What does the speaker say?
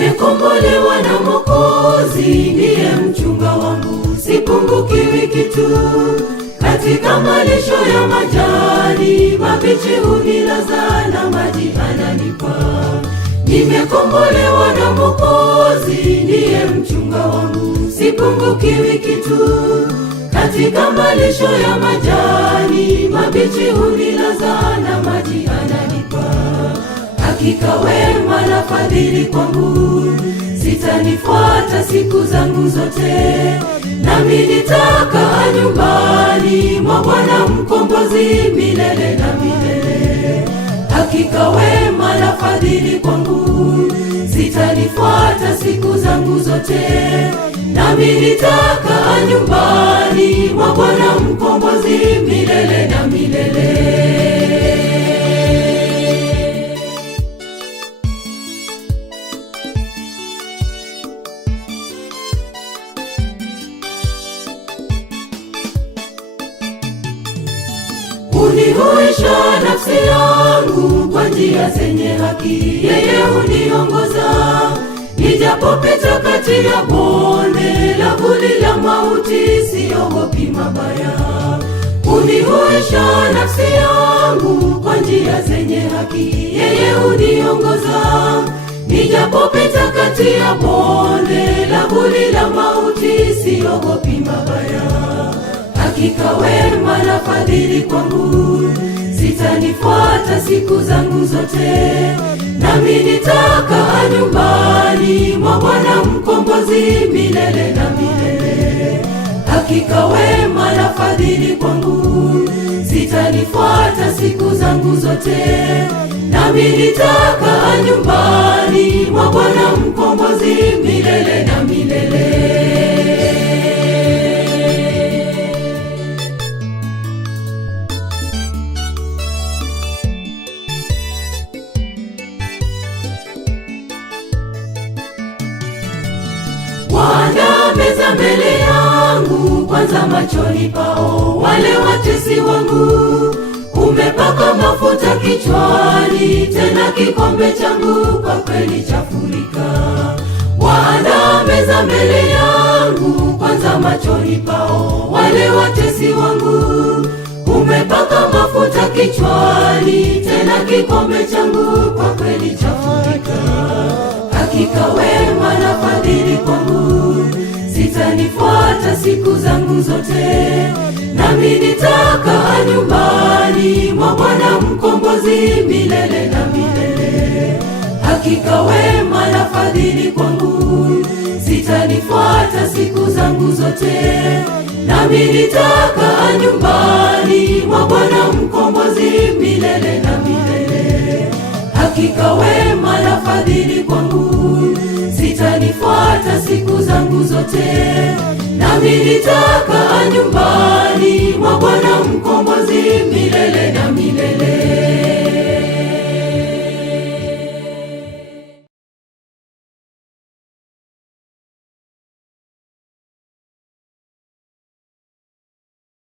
Nimekombolewa na Mwokozi, ndiye mchunga wangu, sipungukiwi kitu. Katika malisho ya majani mabichi hunilaza, na maji ananipa. Nimekombolewa na Mwokozi, ndiye mchunga wangu, sipungukiwi kitu. Katika malisho ya majani mabichi hunilaza, na maji ananipa. Hakika wema na fadhili kwangu zitanifuata siku zangu zote, nami nitakaa nyumbani mwa Bwana Mkombozi milele na milele. Hakika wema na fadhili kwangu zitanifuata siku zangu zote, nami nitakaa nyumbani mwa Bwana Mkombozi milele na milele. Unihuisha nafsi yangu kwa njia zenye haki, yeye huniongoza. Nijapopita kati ya bonde la vuli la mauti, siogopi mabaya. Unihuisha nafsi yangu kwa njia zenye haki, yeye huniongoza. Nijapopita kati ya bonde la vuli la mauti, siogopi mabaya. Hakika wema na fadhili kwangu zitanifuata siku zangu zote, nami nitakaa nyumbani mwa Bwana Mkombozi milele na milele. Hakika wema na fadhili kwangu zitanifuata siku zangu zote, nami nitakaa nyumbani mwa Bwana Mkombozi milele na milele. Meza mbele yangu, kwanza machoni pao wale watesi wangu. Umepaka mafuta kichwani, tena kikombe changu kwa kweli chafurika. Waandaa meza mbele yangu, kwanza machoni pao wale watesi wangu. Umepaka mafuta kichwani, tena kikombe changu kwa kweli chafurika. Hakika wema na fadhili kwangu zitanifuata siku zangu zote, nami nitakaa nyumbani mwa Bwana Mkombozi milele na milele. Hakika wema na fadhili kwangu zitanifuata siku zangu zote, nami nitakaa nyumbani mwa Bwana Mkombozi milele na milele. Hakika wema na fadhili kwangu zitanifuata siku zangu zote, nami nitakaa nyumbani mwa Bwana Mkombozi